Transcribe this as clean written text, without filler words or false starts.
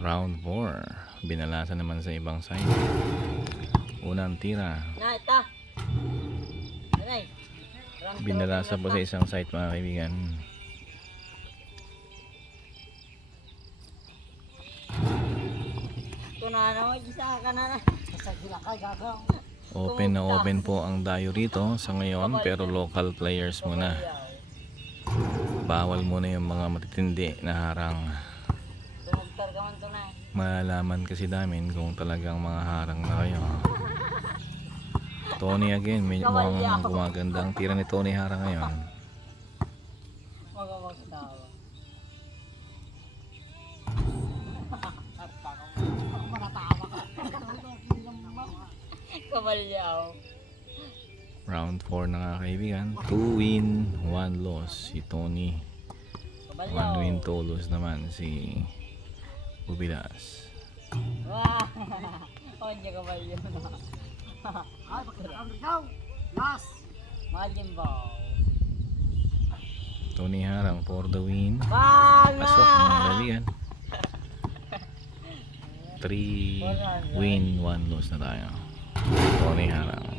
Round 4. Binalasa naman sa ibang side. Unang tira. Binalasa po sa isang side mga kaibigan. Open na open po ang dayo rito sa ngayon, pero local players muna. Bawal muna yung mga matitindi na harang. Malalaman kasi namin kung talagang mga harang na kayo. Tony again, may mukhang gumaganda ang tira ni Tony harang ngayon. Round 4 na nga kaibigan. 2 win, 1 loss si Tony. 1 win, 2 loss naman si Bubilas. Tony harang for the win. Pasok mga kaibigan. 3 win, 1 loss na tayo. Tony harang.